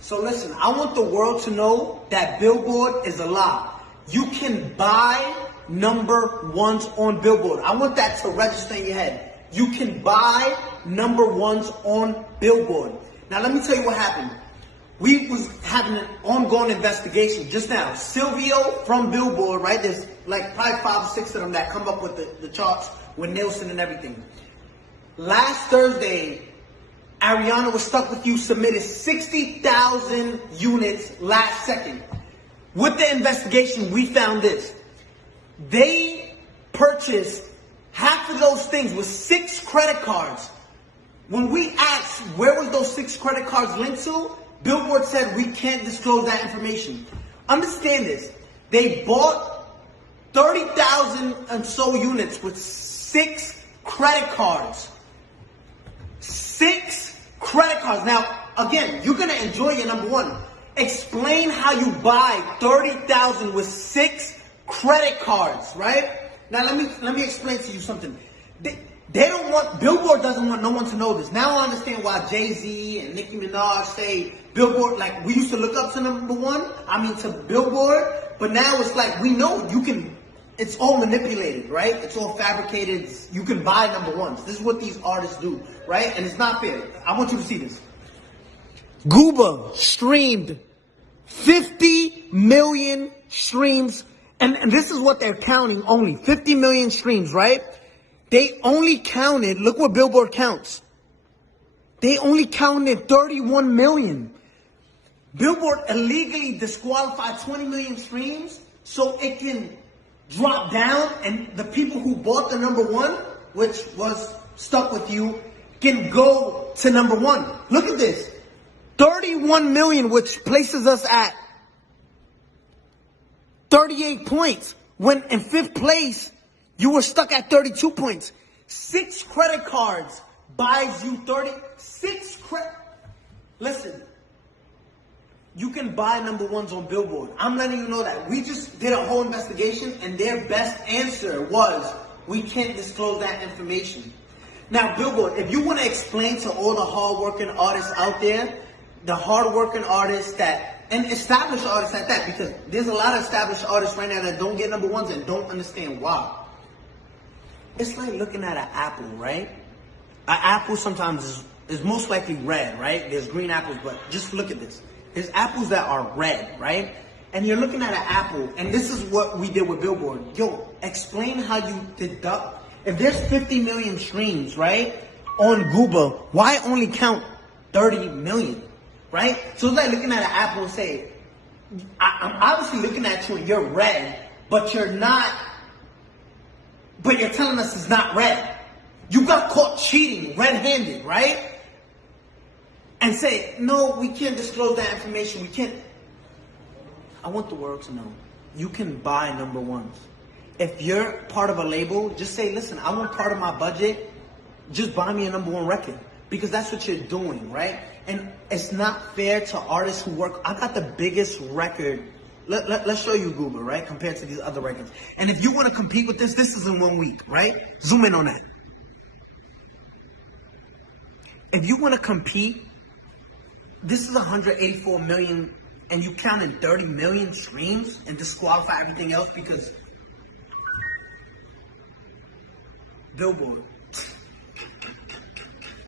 So listen, I want the world to know that Billboard is a lie. You can buy number ones on Billboard. I want that to register in your head. You can buy number ones on Billboard. Now let me tell you what happened. We was having an ongoing investigation just now. Silvio from Billboard, right? There's like probably 5 or 6 of them that come up with the charts with Nielsen and everything. Last Thursday, Ariande was stuck with you, submitted 60,000 units last second. With the investigation, we found this. They purchased half of those things with 6 credit cards. When we asked where was those 6 credit cards linked to, Billboard said we can't disclose that information. Understand this. They bought 30,000 and so units with 6 credit cards. 6 credit cards. Now, again, you're going to enjoy your number one. Explain how you buy 30,000 with 6 credit cards, right? Now, let me explain to you something. They don't want, Billboard doesn't want no one to know this. Now I understand why Jay-Z and Nicki Minaj say Billboard, like we used to look up to number one, to Billboard, but now it's like we know you can, it's all manipulated, right? It's all fabricated. You can buy number ones. This is what these artists do, right? And it's not fair. I want you to see this. Gooba streamed 50 million streams, and this is what they're counting only, 50 million streams, right? They only counted, look what Billboard counts. They only counted 31 million. Billboard illegally disqualified 20 million streams so it can drop down and the people who bought the number one, which was Stuck With You, can go to number one. Look at this. 31 million, which places us at 38 points. When in 5th place, you were stuck at 32 points. 6 credit cards buys you 36 credit. Listen, you can buy number ones on Billboard. I'm letting you know that. We just did a whole investigation and their best answer was, we can't disclose that information. Now, Billboard, if you want to explain to all the hardworking artists out there, the hardworking artists that, and established artists at that, because there's a lot of established artists right now that don't get number ones and don't understand why. It's like looking at an apple, right? An apple sometimes is most likely red, right? There's green apples, but just look at this. There's apples that are red, right? And you're looking at an apple, and this is what we did with Billboard. Yo, explain how you deduct. If there's 50 million streams, right, on Gooba, why only count 30 million, right? So it's like looking at an apple and say, I'm obviously looking at you and you're red, but you're not, but you're telling us it's not red. You got caught cheating red-handed, right? And say, no, we can't disclose that information. We can't. I want the world to know. You can buy number ones. If you're part of a label, just say, listen, I want part of my budget. Just buy me a number one record. Because that's what you're doing, right? And it's not fair to artists who work. I got the biggest record. Let's show you Google, right? Compared to these other records. And if you want to compete with this is in 1 week, right? Zoom in on that. If you want to compete, this is 184 million, and you counted 30 million streams and disqualify everything else because Billboard.